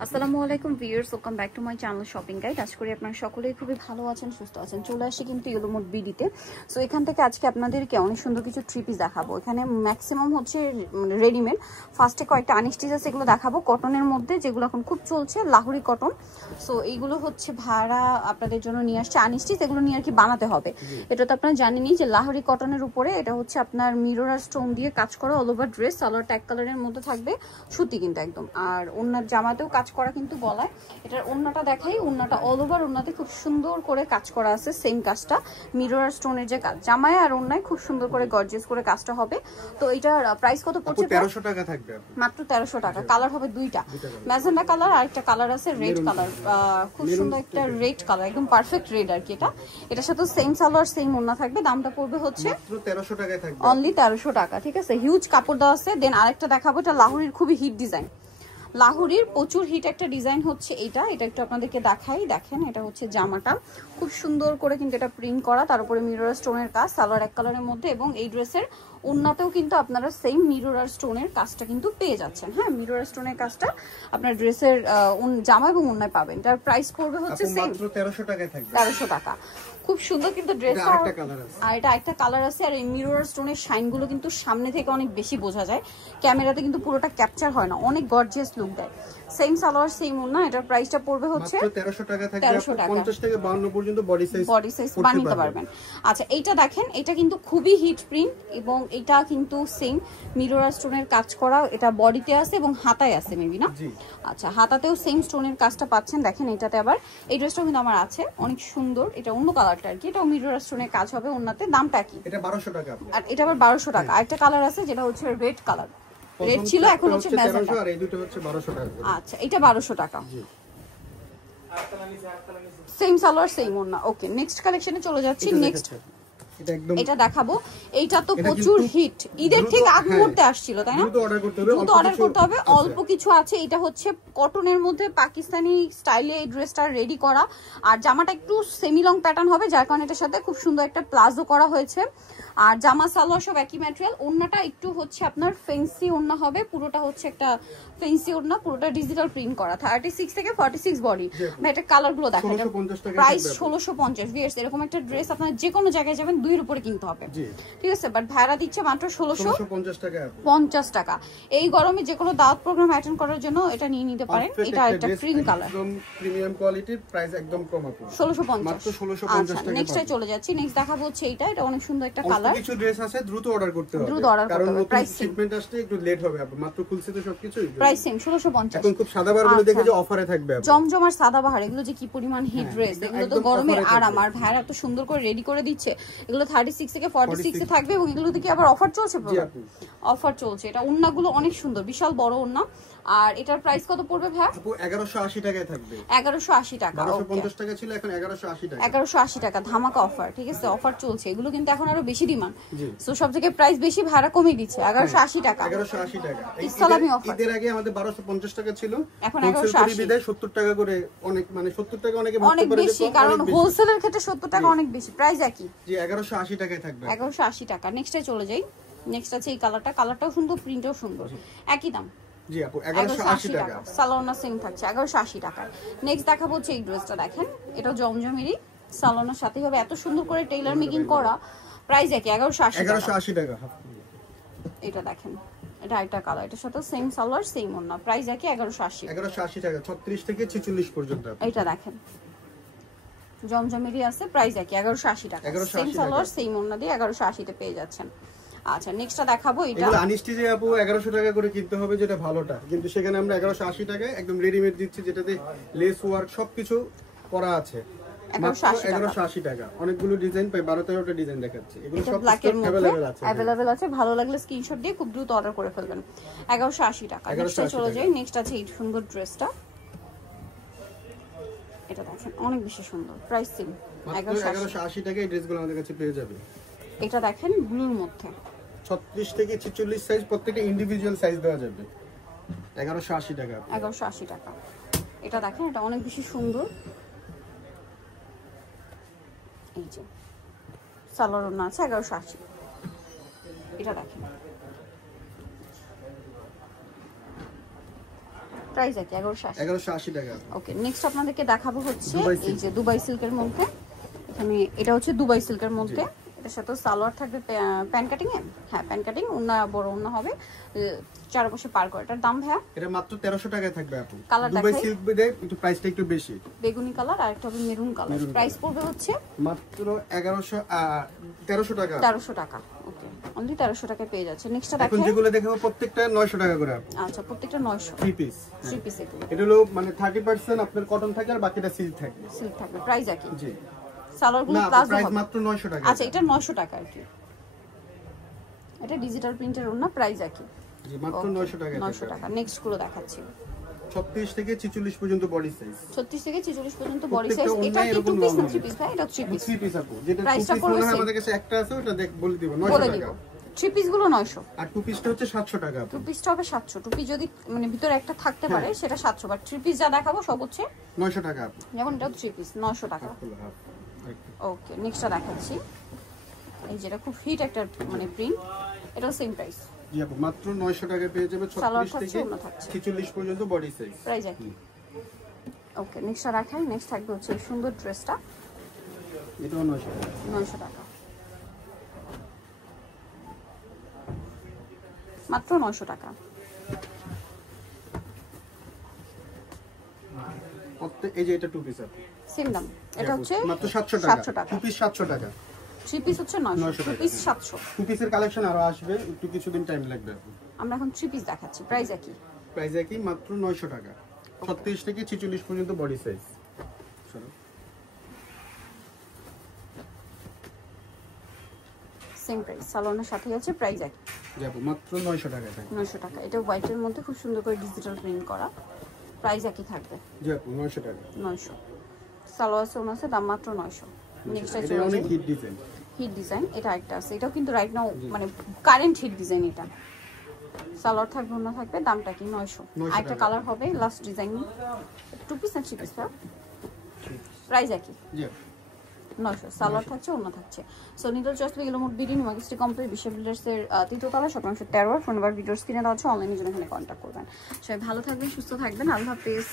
আসসালামু আলাইকুম viewers, welcome back to my channel shopping guide. আশা করি আপনারা সকলেই খুবই ভালো আছেন, সুস্থ আছেন। চলে আসি কিন্তু ইয়েলো মোড বিডিতে। সো এখান থেকে আজকে আপনাদেরকে অনেক সুন্দর কিছু থ্রি পিস দেখাবো। এখানে ম্যাক্সিমাম হচ্ছে রেডিমেড। ফার্স্টে কয়েকটা আনস্টিচ আছে, এগুলো দেখাবো কটনের মধ্যে, যেগুলো এখন খুব চলছে, লাহোরি কটন। সো এইগুলো হচ্ছে ভাড়া আপনাদের জন্য নিয়ে আসছে আনস্টিচ, এগুলো নিয়ে আর কি বানাতে হবে। এটা তো আপনারা জানেনই যে লাহোরি কটনের উপরে এটা হচ্ছে আপনার মিরর আর স্টোন দিয়ে কাজ করা all over dress, salwar tag কালারের মধ্যে থাকবে, সুতি কিন্তু একদম। আর ওনার জামাতেও কাজ করা কিন্তু গলায়। এটার ওন্নাটা দেখাই, ওন্নাটা অল ওভার ওন্নাতে খুব সুন্দর করে কাজ করা আছে, সেম কাজটা মিরর আর স্টোনের যে কাজ, জামায় আর ওন্নায় খুব সুন্দর করে গর্জিয়াস করে কাজটা হবে। তো এটার প্রাইস কত পড়ছে? 1300 টাকা থাকবে, মাত্র 1300 টাকা। কালার হবে দুইটা, ম্যাজেন্ডা কালার আর একটা কালার আছে রেড কালার, খুব সুন্দর একটা রেড কালার, একদম পারফেক্ট রেড আর কি। এটার সাথে সেম সালোয়ার সেম ওন্না থাকবে। দামটা পড়বে হচ্ছে মাত্র 1300 টাকায় থাকবে, অনলি 1300 টাকা। ঠিক আছে, হিউজ কাপড় দেওয়া আছে। দেন আরেকটা দেখাবো, এটা লাহোরির খুবই হিট ডিজাইন, লাহোরির প্রচুর হিট একটা ডিজাইন হচ্ছে এটা একটু আপনাদেরকে দেখাই। দেখেন, এটা হচ্ছে জামাটা খুব সুন্দর করে কিন্তু এটা প্রিন্ট করা, তার উপরে মিরর স্টোনের কাজ, সালোয়ার এক কালারের মধ্যে, এবং এই ড্রেসের ওন্নাতেও কিন্তু আপনারা সেম মিরর আর স্টোনের কাজটা কিন্তু পেয়ে যাচ্ছেন। হ্যাঁ, মিরর আর স্টোনের কাজটা আপনার ড্রেসের জামা এবং ওন্নায় পাবেন। তার প্রাইস পড়বে হচ্ছে সেম মাত্র 1300 টাকায় থাকবে, 1300 টাকা। খুব সুন্দর কিন্তু ড্রেসটা, আর এটা একটা কালার আছে। আর এই মিরর স্টোনের শাইন গুলো কিন্তু সামনে থেকে অনেক বেশি বোঝা যায়, ক্যামেরাতে কিন্তু পুরোটা ক্যাপচার হয় না, অনেক গর্জিয়াস লুক দেয়। সেম সালোয়ার সেম ওন্না। এটার প্রাইসটা পড়বে হচ্ছে মাত্র 1300 টাকা থাকবে। 50 থেকে 52 পর্যন্ত বডি সাইজ বানাতে পারবেন। আচ্ছা, এইটা দেখেন, এটা কিন্তু খুবই হিট প্রিন্ট এবং এটা কিন্তু সেম মিরর আর স্টোনের কাজ করা। এটা বডিতে আছে এবং হাতায় আছে মেবি না? আচ্ছা, হাতাতেও সেম স্টোনের কাজটা পাচ্ছেন। দেখেন, এটাতে আবার এই ড্রেসটাও কিন্তু আমার আছে, অনেক সুন্দর। এটা অন্য কালারটা আর কি, এটাও মিরর আর স্টোনের কাজ হবে ওন্নাতে। দামটা কি? এটা 1200 টাকা। আর এটা আবার 1200 টাকা। আরেকটা কালার আছে যেটা হচ্ছে রেড কালার, রেড ছিল, এখন হচ্ছে ম্যাজেন্টা। আর এই দুটো হচ্ছে 1200 টাকা। আচ্ছা, এটা 1200 টাকা। সেম সালোয়ার সেম ওন্না। ওকে, নেক্সট কালেকশনে চলে যাচ্ছি। নেক্সট এটা দেখাবো। এইটা তো প্রচুর হিট, ঈদের ঠিক আগ মুহূর্তে আসছিল, তাই না? দ্রুত অর্ডার করতে হবে, অল্প কিছু আছে। এটা হচ্ছে কটনের মধ্যে পাকিস্তানি স্টাইলে এই ড্রেসটা রেডি করা, আর জামাটা একটু সেমি লং প্যাটার্ন হবে, যার কারণে এটার সাথে খুব সুন্দর একটা প্লাজো করা হয়েছে। আর জামা সালোয়ার সব একই ম্যাটেরিয়াল। ওন্নাটা একটু হচ্ছে আপনার ফেন্সি ওন্না হবে, পুরোটা হচ্ছে একটা ফেন্সি ওন্না, পুরোটা ডিজিটাল প্রিন্ট করা, 36 থেকে 46 বডি। এটা কালার গুলো দেখেন, প্রাইস 1650। ভিউয়ার্স, এরকম একটা ড্রেস আপনারা যে কোনো জায়গায় যাবেন 2 এর উপরে কিনতে হবে, ঠিক আছে? বাট ভাড়া দিচ্ছে মাত্র 1650 টাকা। এই গরমে যে কোনো দাওয়াত প্রোগ্রাম অ্যাটেন্ড করার জন্য এটা নিয়ে নিতে পারেন। এটা একটা ক্রিম কালার, একদম প্রিমিয়াম কোয়ালিটির, প্রাইস একদম কম আপু, 1650 মাত্র 1650 টাকা। নেক্সটে চলে যাচ্ছি। নেক্সট দেখাবো হচ্ছে এটা অনেক সুন্দর একটা কালার। কিছু ড্রেস আছে, দ্রুত অর্ডার করতে হবে, কারণ প্রাইস শিপমেন্ট আসতে একটু লেট হবে আপু। মাত্র খুলছে তো সবকিছু, প্রাইস সেম 1650। এখন খুব সাদাবাহার বলে দেখে যে অফারে থাকবে আপু, জমজম আর সাদাবাহার, এগুলো যে কি পরিমাণ হিট ড্রেস, এগুলো তো গরমে আরাম। আর ভাইরা এত সুন্দর করে রেডি করে দিচ্ছে, এগুলো 36 থেকে 46 এ থাকবে, এবং এগুলো থেকে আবার অফার চলছে, অফার চলছে। এটা ওন্নাগুলো অনেক সুন্দর, বিশাল বড় ওন্না। আর এটার প্রাইস কত পড়বে ভাই? আপু 1180 টাকায় থাকবে, 1180 টাকা। 1250 টাকা ছিল, এখন 1180 টাকা, 1180 টাকা ধামাকা অফার, ঠিক আছে? অফার চলছে, এগুলো কিন্তু এখন আরো বেশি ডিমান্ড, সো সব থেকে প্রাইস বেশি, ভাড়া কমিয়ে দিচ্ছে। 1180 টাকা, 1180 টাকা। ইসলামি অফার। ঈদের আগে আমাদের 1250 টাকা ছিল, এখন 1180 বিদায় 70 টাকা করে। অনেক মানে 70 টাকা অনেকে ভাবতে পারে বেশি, কারণ হোলসেলের ক্ষেত্রে 70 টাকা অনেক বেশি, প্রাইস একই। জি, 1180 টাকায় থাকবে, 1180 টাকা। নেক্সটে চলে যাই। নেক্সট আছে এই কালারটা, কালারটাও সুন্দর, প্রিন্টও সুন্দর, একই দাম। জি আপু, 1180 টাকা। সালোনা সেম থাকছে 1180 টাকা। নেক্সট দেখাবো হচ্ছে এই ড্রেসটা। দেখেন, এটা জমজমেরই, সালোনার সাথে হবে এত সুন্দর করে টেইলার মেকিং করা, প্রাইস একই 1180 টাকা। এটা দেখেন, এটা একটা কালার, এটার সাথে সেম সালোয়ার সেম ওন্না, প্রাইস একই 1180 টাকা, 36 থেকে 46 পর্যন্ত। এটা দেখেন, জমজমেরই আছে, প্রাইস একই 1180 টাকা। সেম সালোয়ার সেম ওন্না দিয়ে 1180 তে পেয়ে যাচ্ছেন। আচ্ছা, নেক্সটটা দেখাবো। এটা আনস্টিচে আপু 1100 টাকা করে কিনতে হবে, যেটা ভালোটা, কিন্তু সেখানে আমরা 1180 টাকায় একদম রেডিমেড দিচ্ছি, যেটাতে লেস ওয়ার্ক সবকিছু করা আছে। 1180 টাকা। অনেকগুলো ডিজাইন পাই, 12-13টা ডিজাইন দেখাচ্ছি, এগুলো সব अवेलेबल আছে। ভালো লাগলে স্ক্রিনশট দিয়ে খুব দ্রুত অর্ডার করে ফেলবেন। 1180 টাকা। নেক্সটে চলে যাই। নেক্সট আছে এই সুন্দর ড্রেসটা, এটা দেখেন অনেক বেশি সুন্দর, প্রাইস সেম 1180 টাকা। এই ড্রেসগুলো আমাদের কাছে পেয়ে যাবে। এটা দেখেন ব্লুর মধ্যে, 36 থেকে 46 সাইজ, প্রত্যেকটা ইন্ডিভিজুয়াল সাইজ দেওয়া যাবে। 1180 টাকা, 1180 টাকা। এটা দেখেন, এটা অনেক বেশি সুন্দর। এই যে সালোয়ার ওন্না আছে 1180। এটা দেখেন, প্রাইস একই 1180 টাকা। ওকে, নেক্সট আপনাদেরকে দেখাবো হচ্ছে এই যে দুবাই সিল্কের মধ্যে। এখানে এটা হচ্ছে দুবাই সিল্কের মধ্যে, এটার সাথে সালোয়ার থাকবে প্যান কাটিং এ, হ্যাঁ প্যান কাটিং, ওন্না বড় ওন্না হবে, চারপাশে পার করে। এটার দাম ভাইয়া এটা মাত্র 1300 টাকায় থাকবে আপু। কালার দুবাই সিল্ক বিদে একটু প্রাইসটা একটু বেশি, বেগুনি কালার আর একটা হবে মেরুন কালার। প্রাইস পড়বে হচ্ছে মাত্র 1300 টাকা। 1300 টাকা ওকে, অনলি 1300 টাকায় পেয়ে যাচ্ছে। নেক্সটটা এখন দেখেন, যেগুলো দেখাবো প্রত্যেকটা 900 টাকা করে আপু। আচ্ছা প্রত্যেকটা 900, 3 পিস, 3 পিস এগুলো। এটা হলো মানে 30% আপনার কটন থাকে আর বাকিটা সিল্ক থাকে। সিল্ক থাকবে, প্রাইস একই। জি, সালোয়ার গুলো না প্লাজো প্রাইস হবে মাত্র 900 টাকা। আচ্ছা এটা 900 টাকা আর কি, এটা ডিজিটাল প্রিন্টের ওন্না, প্রাইস একই। জি, মাত্র 900 টাকা। 900 টাকা। নেক্সট গুলো দেখাচ্ছি, 36 থেকে 46 পর্যন্ত বডি সাইজ। 36 থেকে 46 পর্যন্ত বডি সাইজ। এটা কি 2 পিস না 3 পিস ভাই? এটা 3 পিস। 3 পিস আপু, যেটা 2 প্রাইসটা পিস পড়বে মনে হয় same। আমাদের কাছে একটা আছে, ওটা বলে দিব বলে 900 দিব। টাকা। 3 পিস গুলো 900 আর 2 পিসটা হচ্ছে 700 টাকা আপু। 2 পিসটা হবে 700। 2 পিস যদি মানে ভিতরে একটা থাকতে পারে সেটা 700, বাট 3 পিস যা দেখাবো সব হচ্ছে 900 টাকা আপু। যেমন এটা 3 পিস 900 টাকা। ওকে, নেক্সটটা দেখাচ্ছি, এই যেটা খুব হিট একটা মানে প্রিন্ট, এটাও সেম প্রাইস। জি আপু, মাত্র 900 টাকা পেয়ে যাবে। 36 থেকে 46 পর্যন্ত বডি সাইজ, প্রাইস একই। ওকে, নেক্সটটা দেখাই। নেক্সট থাকবে হচ্ছে এই সুন্দর ড্রেসটা, এটাও 900 টাকা। 900 টাকা, মাত্র 900 টাকা। এই যে এটা 2 পিস আপু, সেম দাম। এটা হচ্ছে মাত্র 700 টাকা। 700 টাকা। 2 পিস 700 টাকা। 3 পিস হচ্ছে 900, 2 পিস 700। 2 পিসের কালেকশন আরো আসবে, একটু কিছুদিন টাইম লাগবে আপু। আমরা এখন 3 পিস দেখাচ্ছি, প্রাইস একই। প্রাইস একই, মাত্র 900 টাকা। 36 থেকে 46 পর্যন্ত বডি সাইজ। সেম প্রাইস, সালোয়ারের সাথে আছে, প্রাইস একই। যাবো মাত্র 900 টাকা থাকে। 900 টাকা। এটা হোয়াইটের মধ্যে খুব সুন্দর করে ডিজিটাল প্রিন্ট করা, প্রাইস একই থাকবে। যাবো 900 টাকা। 900 সালোয়ার সোন আছে, দাম মাত্র 900। নেক্সট আছে এটা অনেক হিট ডিজাইন। হিট ডিজাইন, এটা একটা আছে, এটাও কিন্তু রাইট নাও মানে কারেন্ট হিট ডিজাইন। এটা সালোয়ার থাকবে, ওনা থাকবে, দামটা কি 900। আরেকটা কালার হবে লাস্ট ডিজাইন, 2 পিস না 3 পিস, প্রাইস একই। জি 900 সালোয়ার থাকছে, ওনা থাকছে। সো নিডল চয়েস এগুলো মোট বিডি মার্কেটে কমপ্লিট বিশ্ব বিল্ডার্সের তৃতীয় তলা, শতাংশ 13। ফোন নাম্বার ভিডিওর স্ক্রিনে দেওয়া আছে, অনলাইনে জন্য এখানে কন্ট্যাক্ট করবেন। সবাই ভালো থাকবেন, সুস্থ থাকবেন, আল্লাহ হাফেজ।